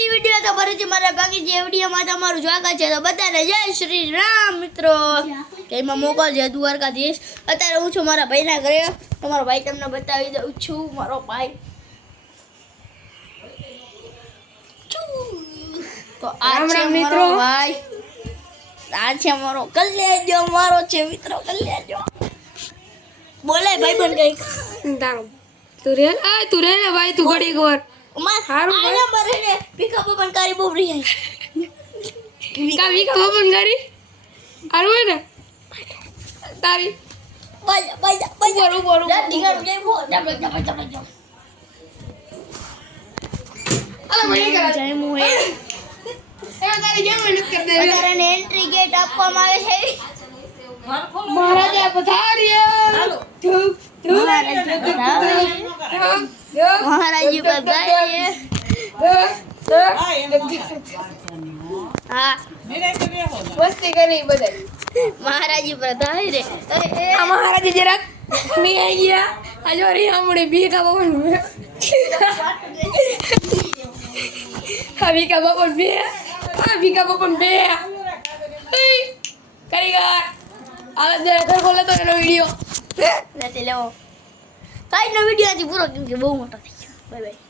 આજની વિડીયો તો ફરીથી મારા બાકી જે વિડીયોમાં તમારું સ્વાગત છે. તો બધાને જય શ્રી રામ મિત્રો. એમાં મોકલ છે દ્વારકાધીશ. અત્યારે હું છું મારા ભાઈના ઘરે. તમારો ભાઈ તમને બતાવી દઉં છું. મારો ભાઈ તો આ છે મિત્રો ભાઈ. આ છે મારો કલ્યાજો. મારો છે મિત્રો કલ્યાજો. બોલે ભાઈ બન કઈક તારો તું રે ને ભાઈ તું ઘડી વાર હારું આના મરે ને પીકા પપન કારી બોબરી હે કા પપન ગાડી હારું હે ને તારી બાજા ઉપર ડીગર જઈ બો જબ અલા મને કરા જય મુ હે એ તારી કેમ મહેનત કર દે વધારાને એન્ટ્રી ગેટ આપવામાં આવે છે. મહારાજા પધાર્યા હાલો મહારાજી પધારીએ. હા મસ્તી કરી બધા મહારાજી પધારે. આ મહારાજા જરાક ની આવી ગયા આજો રે હમણે બીકા બાપન બીકા બાપન બે બીકા બાપન બે કારીગર આ જરા ઘર ખોલે તો એનો વિડિયો નથી લેવો. કાઈનો વિડિયો આજે પૂરો કેમ કે બહુ મોટો થઈ ગયો. Bye bye.